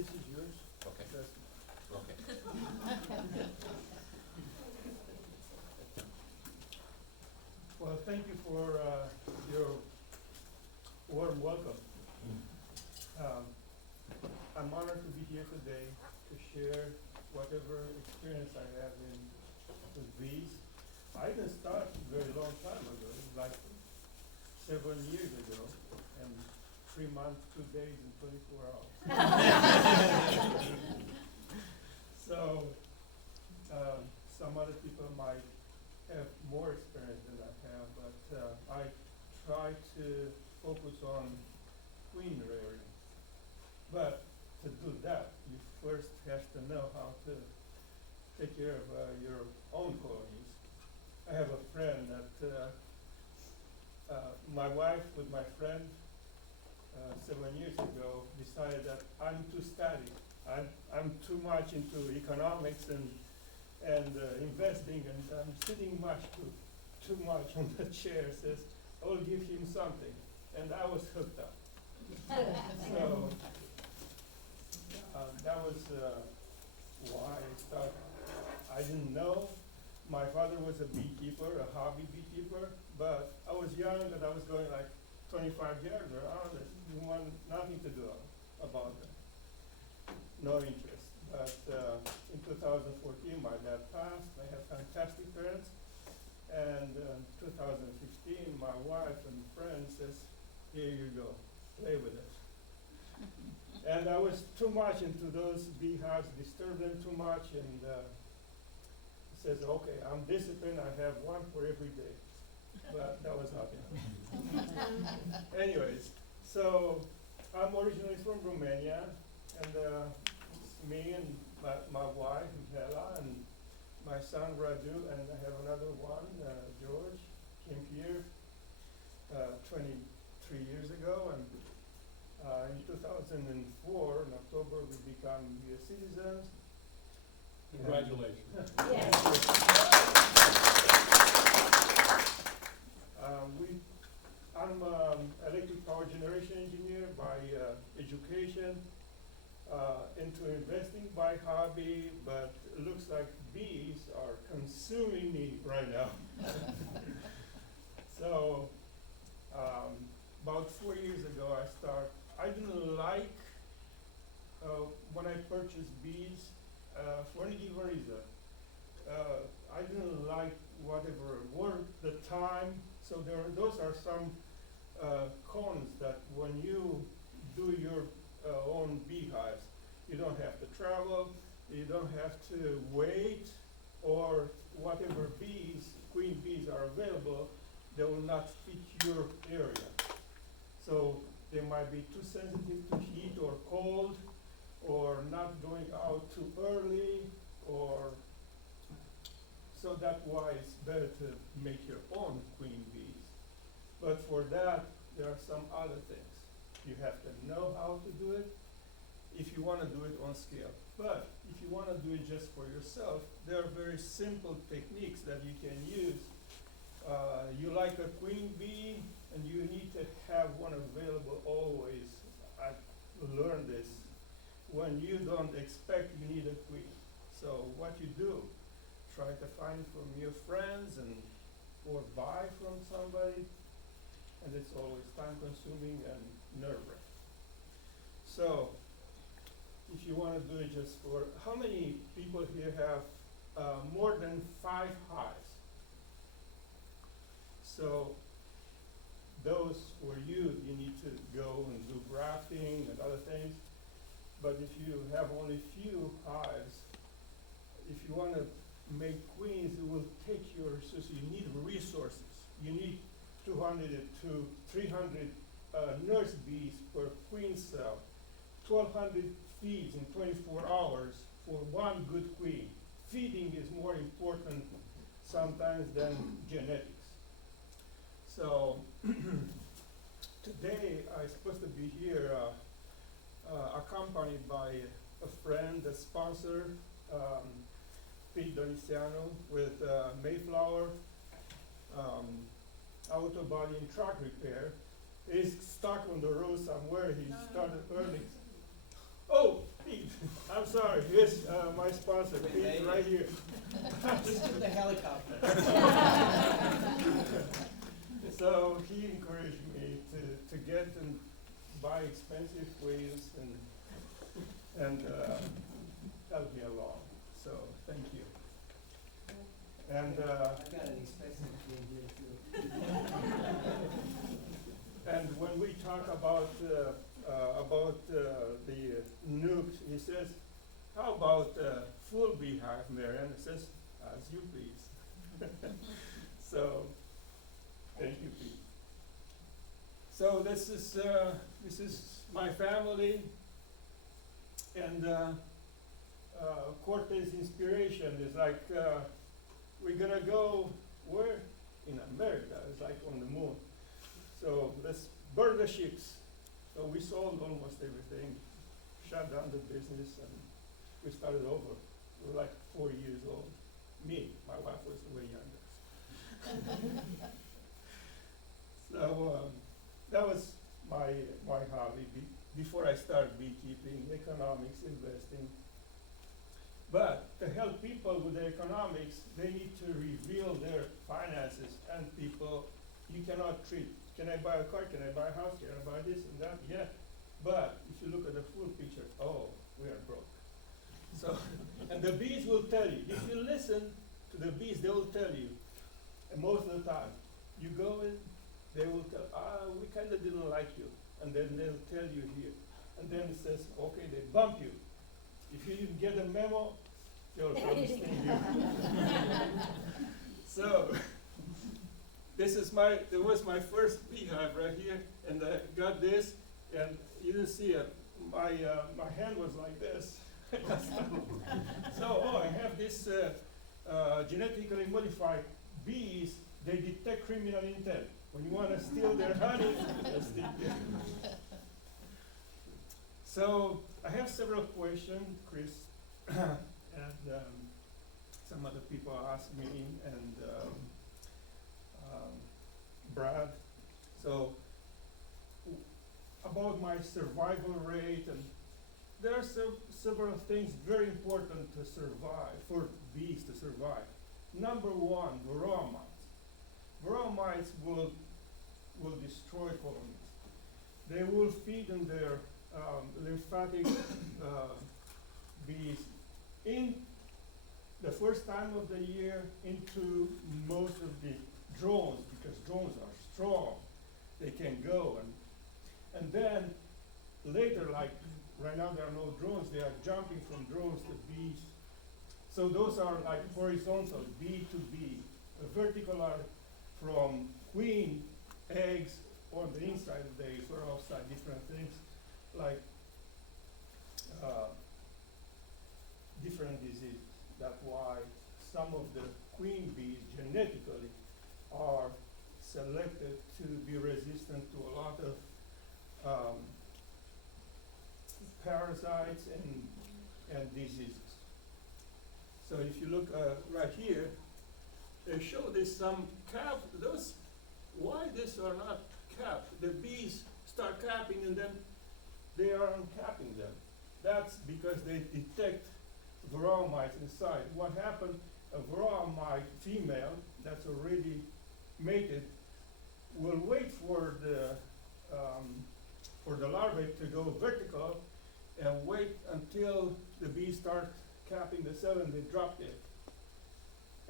This is yours. Okay. That's Okay. Well, thank you for your warm welcome. Um, I'm honored to be here today to share whatever experience I have in with bees. I didn't start a very long time ago, like 7 years ago, and 3 months, 2 days, and 24 hours. So, some other people might have more experience than I have, but I try to focus on queen rearing. But to do that, you first have to know how to take care of your own colonies. I have a friend that my wife with my friend 7 years ago decided that I'm too static. I'm too much into economics and investing, and I'm sitting too much on the chair. Says, I will give him something, and I was hooked up. So that was why I started. I didn't know. My father was a beekeeper, a hobby beekeeper, but I was young and I was going like 25 yards around and didn't want nothing to do about it. No interest. But in 2014, my dad passed. I had fantastic parents. And in 2015, my wife and friend says, here you go, play with it. And I was too much into those beehives, disturbed them too much, and says, okay, I'm disciplined, I have one for every day. But that was not enough. Anyways, so I'm originally from Romania, and it's me and my wife, Mihaela, and my son, Radu, and I have another one, George, came here 23 years ago, and in 2004, in October, we become U.S. citizens. Congratulations. Yes. I'm electric power generation engineer by education, into investing by hobby, but it looks like bees are consuming me right now. So about 4 years ago, I didn't like when I purchased bees for any given reason. I didn't like whatever work, the time. So those are some cons that when you do your own beehives, you don't have to travel, you don't have to wait, or whatever bees, queen bees are available, they will not fit your area. So they might be too sensitive to heat or cold, or not going out too early, or so that's why it's better to make your own queen bees. But for that, there are some other things. You have to know how to do it if you want to do it on scale. But if you want to do it just for yourself, there are very simple techniques that you can use. You like a queen bee, and you need to have one available always. I learned this. When you don't expect you need a queen. So what you do, try to find from your friends or buy from somebody, and it's always time consuming and nerve-wracking. So if you want to do it just for, how many people here have more than 5 hives? So those for you need to go and do grafting and other things. But if you have only few hives, if you want to make queens, it will take your resources. You need resources. You need 200 to 300 nurse bees per queen cell, 1,200 feeds in 24 hours for one good queen. Feeding is more important sometimes than genetics. So today I'm supposed to be here accompanied by a friend, a sponsor, Pete Doniciano with Mayflower Auto Body and Truck Repair. He's stuck on the road somewhere. He started early. Oh, Pete. sorry. Here's my sponsor, Pete, right here. Just to the helicopter. So he encouraged me to get and buy expensive quails and help me along. So thank you. And I've got an expensive thing here too. and when we talk about the nukes, he says, "How about full beehive, Marion?" He says, "As you please." So thank you, Pete. So this is my family, and Cortez inspiration is like we're gonna go where in America? It's like on the moon. So let's burn the ships. So we sold almost everything, shut down the business, and we started over. We were like 4 years old. Me, my wife was way younger. So that was my hobby before I started beekeeping, economics, investing. But to help people with their economics, they need to reveal their finances, and people, you cannot treat, can I buy a car, can I buy a house, can I buy this and that? Yeah, but if you look at the full picture, oh, we are broke. So, and the bees will tell you, if you listen to the bees, they will tell you, and most of the time, you go in, they will tell, we kind of didn't like you, and then they'll tell you here. And then it says, okay, they bump you. If you didn't get a memo, they'll probably sting you. So, there was my first beehive right here, and I got this, and you didn't see it. My hand was like this. So, I have this genetically modified bees. They detect criminal intent. When you want to steal their honey, they'll steal it. So I have several questions, Chris, and some other people asked me, and Brad. So about my survival rate, and there are several things very important to survive, for bees to survive. Number one, varroa mites. Varroa mites will destroy colonies. They will feed in their lymphatic bees in the first time of the year into most of the drones, because drones are strong. They can go, and then later, like right now there are no drones, they are jumping from drones to bees. So those are like horizontal, bee to bee. The vertical are from queen eggs on the inside of the eggs or outside, different things like different diseases. That's why some of the queen bees genetically are selected to be resistant to a lot of parasites and diseases. So if you look right here, they show this some cap, why these are not capped? The bees start capping and then they are uncapping them. That's because they detect varroa mites inside. What happened, a varroa mite female that's already mated will wait for the larvae to go vertical and wait until the bees start capping the cell and they drop it.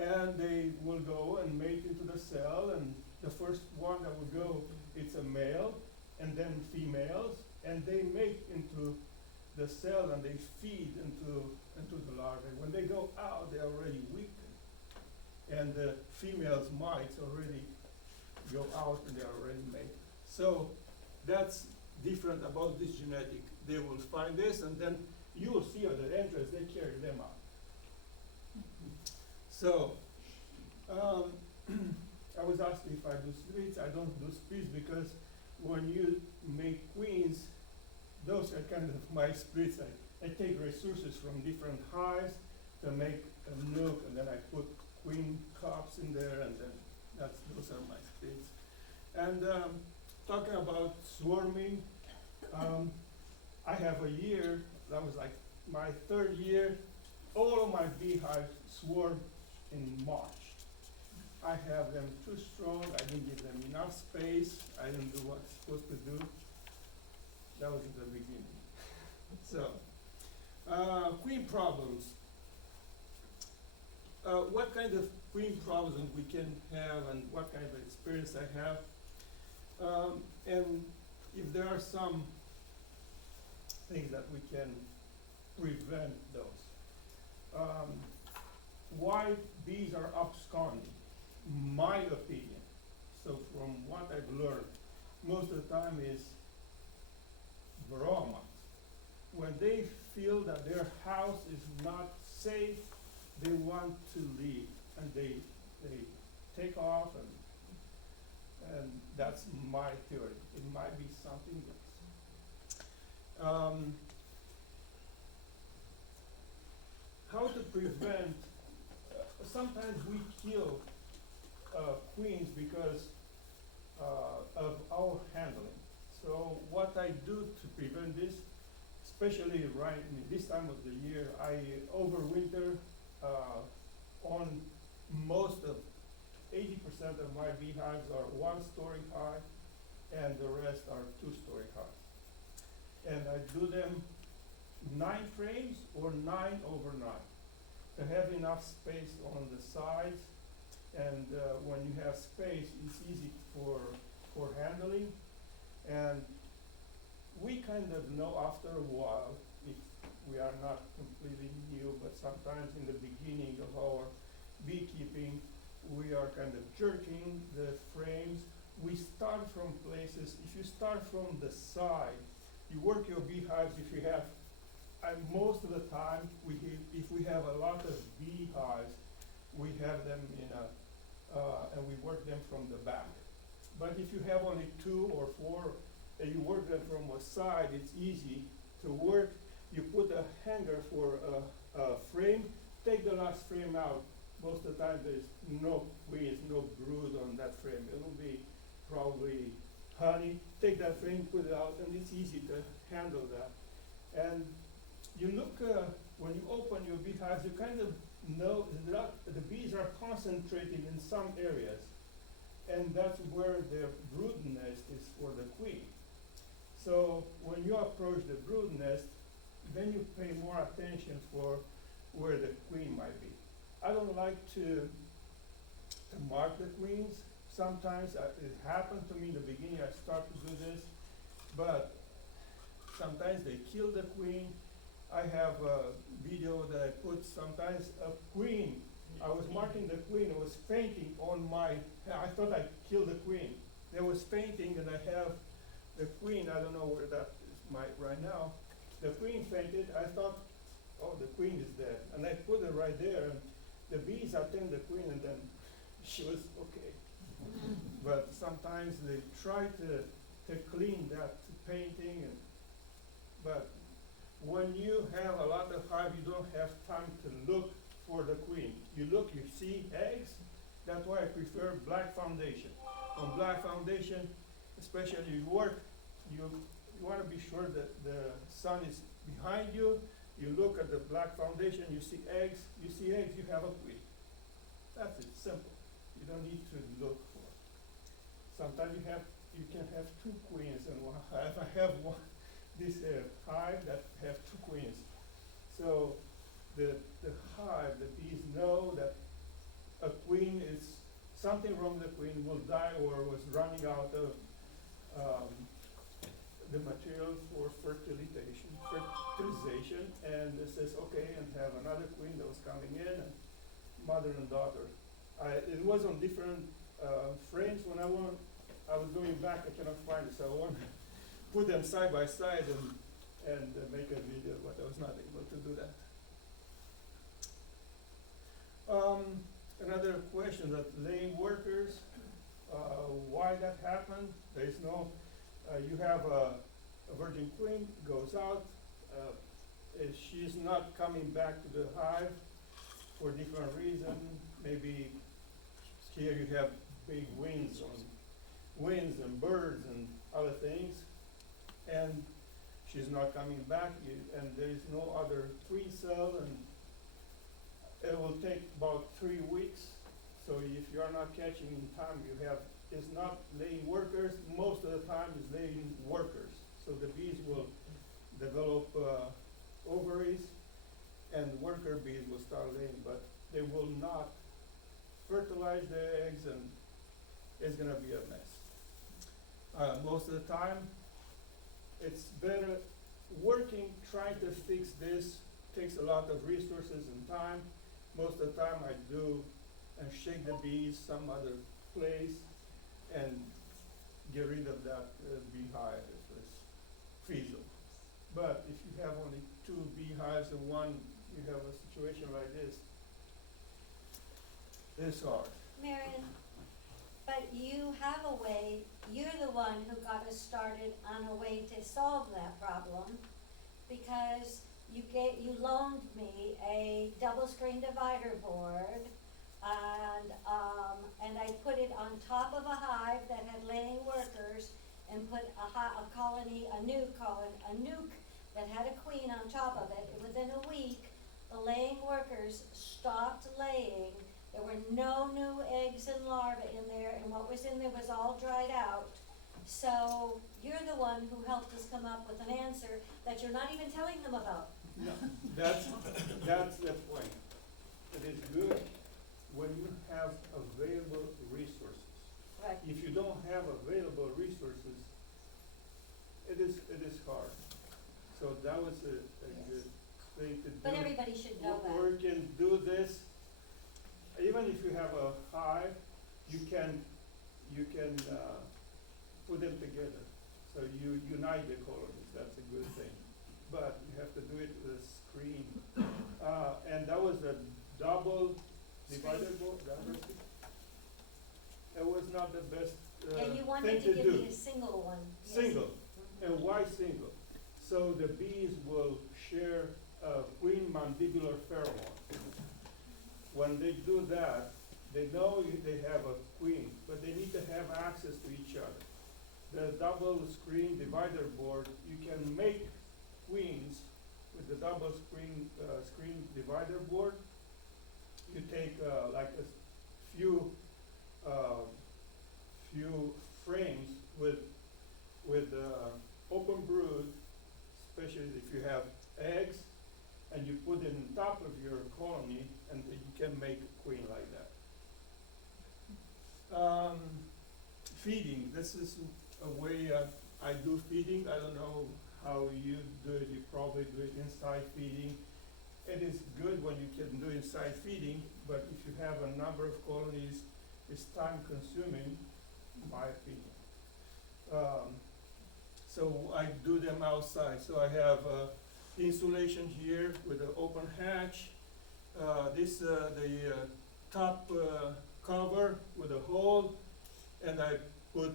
And they will go and mate into the cell, and the first one that will go, it's a male, and then females, and they mate into the cell and they feed into the larvae. When they go out, they're already weakened, and the female's mites already go out and they're already mated. So that's different about this genetic. They will find this, and then you will see at the entrance they carry them out. So, I was asked if I do splits. I don't do splits because when you make queens, those are kind of my splits. I take resources from different hives to make a nuke, and then I put queen cups in there, and then those are my splits. And talking about swarming, I have a year, that was like my third year, all of my beehives swarmed in March. I have them too strong, I didn't give them enough space, I didn't do what I'm supposed to do. That was at the beginning. So, queen problems. What kind of queen problems we can have and what kind of experience I have. And if there are some things that we can prevent those. Why bees are absconding, my opinion. So from what I've learned, most of the time is Brahmans. When they feel that their house is not safe, they want to leave and they take off and that's my theory. It might be something else. How to prevent, sometimes we kill queens because of our handling. So what I do to prevent this, especially right in this time of the year, I overwinter on most of 80% of my beehives are 1-story high and the rest are 2-story high. And I do them 9 frames or 9x9 to have enough space on the sides. And when you have space, it's easy for handling. And we kind of know after a while, if we are not completely new, but sometimes in the beginning of our beekeeping, we are kind of jerking the frames. We start from places, if you start from the side, you work your beehives if you have, most of the time, if we have a lot of beehives, we have them in a, and we work them from the back. But if you have only 2 or 4, and you work them from a side, it's easy to work. You put a hanger for a frame, take the last frame out. Most of the time there's no queens, no brood on that frame. It will be probably honey. Take that frame, put it out, and it's easy to handle that. And you look, when you open your beehives, you kind of know that the bees are concentrated in some areas. And that's where the brood nest is for the queen. So when you approach the brood nest, then you pay more attention for where the queen might be. I don't like to mark the queens. Sometimes it happened to me in the beginning, I start to do this, but sometimes they kill the queen. I have a video that I put sometimes a queen. I was marking the queen, it was fainting on my, I thought I killed the queen. It was fainting and I have the queen, I don't know where that is right now. The queen fainted, I thought, oh, the queen is dead. And I put it right there and the bees attend the queen and then she was okay. But sometimes they try to clean that painting, but when you have a lot of hive, you don't have time to look for the queen. You look, you see eggs. That's why I prefer black foundation. On black foundation, especially you work, you want to be sure that the sun is behind you. You look at the black foundation, you see eggs. You see eggs, you have a queen. That's it, simple. You don't need to look for it. Sometimes you can have 2 queens in one hive. I have one, this hive that have 2 queens. So the hive, the bees know that a queen is, something wrong with the queen, will die or was running out of the material for fertilization, and it says, okay, and have another queen that was coming in, and mother and daughter. It was on different frames. When I was going back, I cannot find it, so I want to put them side by side and make a video, but I was not able to do that. Another question that laying workers, why that happened? There is no, you have a virgin queen, goes out, if she's not coming back to the hive for different reasons, maybe here you have big winds and birds and other things, and she's not coming back, and there is no other queen cell, and it will take about 3 weeks. So if you are not catching in time, it's not laying workers, most of the time it's laying workers. So the bees will develop ovaries, and worker bees will start laying, but they will not fertilize the eggs, and it's gonna be a mess. Most of the time, it's better trying to fix this takes a lot of resources and time. Most of the time I do and shake the bees some other place and get rid of that beehive if it's feasible. But if you have only 2 beehives and you have a situation like this, it's hard. Marion, but you have a way, you're the one who got us started on a way to solve that problem, because you loaned me a double screen divider board, and I put it on top of a hive that had laying workers, and put a nuke that had a queen on top of it. And within a week, the laying workers stopped laying. There were no new eggs and larvae in there, and what was in there was all dried out. So you're the one who helped us come up with an answer that you're not even telling them about. No, that's the point. It is good when you have available resources. Right. If you don't have available resources, it is hard. So that was a Yes. good thing to do. But everybody should know that. Or you can do this, even if you have a hive, you can put them together. So you unite the colonies, that's a good thing. But you have to do it with a screen. And that was a double divider board, it was not the best And you thing wanted to to give do. me a single one. Yes. Single. Mhm. And why single? So the bees will share a queen mandibular pheromone. When they do that, they know they have a queen, but they need to have access to each other. The double screen divider board, you can make queens with the double screen divider board. You take like a few frames with open brood, especially if you have eggs, and you put it on top of your colony, and you can make a queen like that. Feeding, this is a way I do feeding. I don't know how you do it, you probably do it inside feeding. It is good when you can do inside feeding, but if you have a number of colonies, it's time consuming, in my opinion. So I do them outside. So I have insulation here with an open hatch. The top cover with a hole, and I put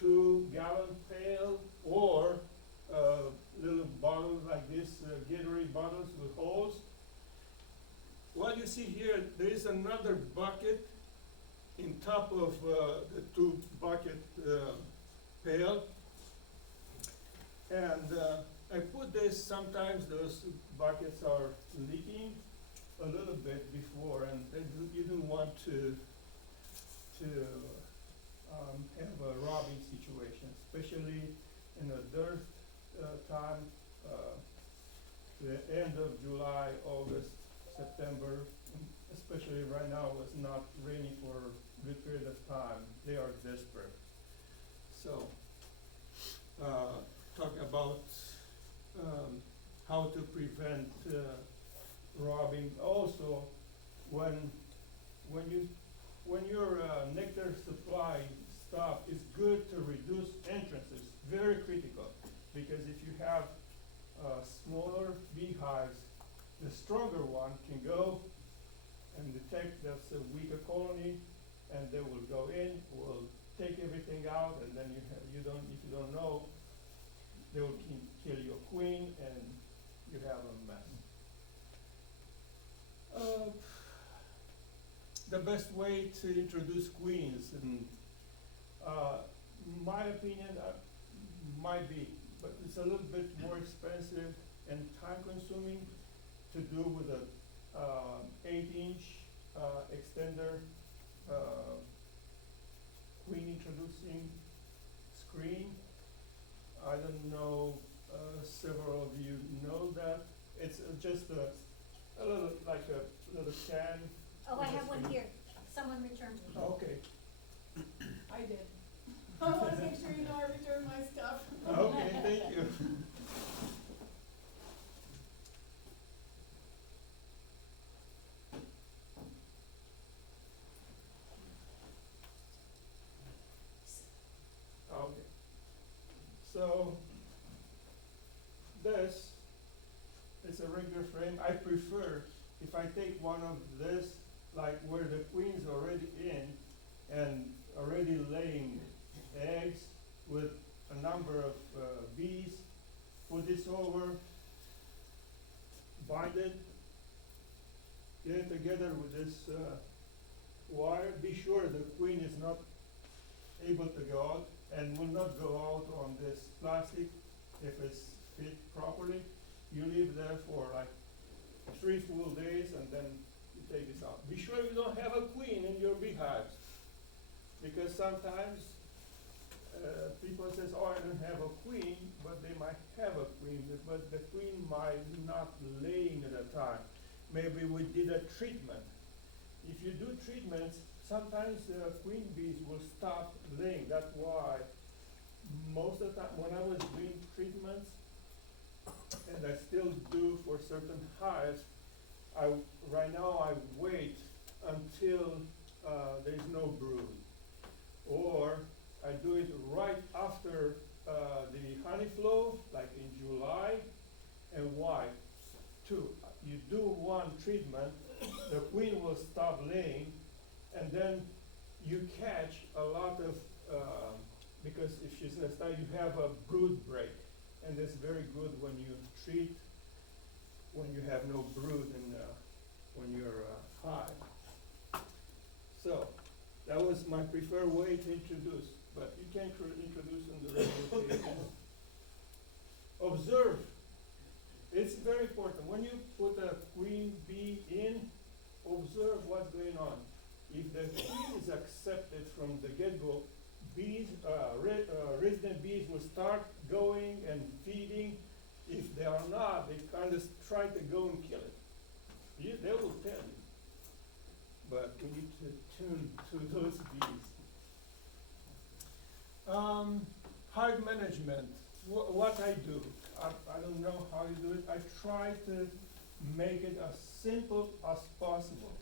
2-gallon pail or little bottles like this, Gatorade bottles with holes. What you see here, there is another bucket in top of the 2-bucket pail. And I put this, sometimes those buckets are leaking a little bit before, and you don't want to have a robbing situation, especially in the dirt time, the end of July, August, September, especially right now, it was not raining for a good period of time. They are desperate. So, talk about how to prevent robbing. Also, when your nectar supply stop, it's good to reduce entrances. Very critical, because if you have smaller beehives, the stronger one can go and detect that's a weaker colony, and they will go in, will take everything out, and then if you don't know, they will kill your queen, and you have a mess. The best way to introduce queens, in my opinion, might be but it's a little bit more expensive and time consuming to do with a 8-inch extender queen introducing screen. I don't know, several of you know that. It's just a little, like a little can. Oh, I with a have one screen. here. Someone returned it. Okay, I did. I wanna make sure you know I returned my stuff. okay, thank you. Okay. So, this is a regular frame. I prefer, if I take one of this, like where the queen's already in and already laying eggs with a number of bees, put this over, bind it, get it together with this wire. Be sure the queen is not able to go out and will not go out on this plastic if it's fit properly. You leave there for like 3 full days and then you take this out. Be sure you don't have a queen in your beehives, because sometimes people says, oh, I don't have a queen, but they might have a queen, but the queen might not laying at a time. Maybe we did a treatment. If you do treatments, sometimes queen bees will stop laying. That's why most of the time when I was doing treatments, and I still do for certain hives, right now I wait until there's no brood. Or I do it right after the honey flow, like in July. And why? Two, you do one treatment, the queen will stop laying, and then you catch a lot of, because if she says that you have a brood break, and it's very good when you treat, when you have no brood in, when you're hive. So, that was my preferred way to introduce, but you can introduce in the regular cases. Observe. It's very important. When you put a queen bee in, observe what's going on. If the queen is accepted from the get-go, bees, resident bees will start going and feeding. If they are not, they kind of try to go and kill it. They will tell you. But we need to tune to those bees. Hive management. What I do, I don't know how you do it. I try to make it as simple as possible.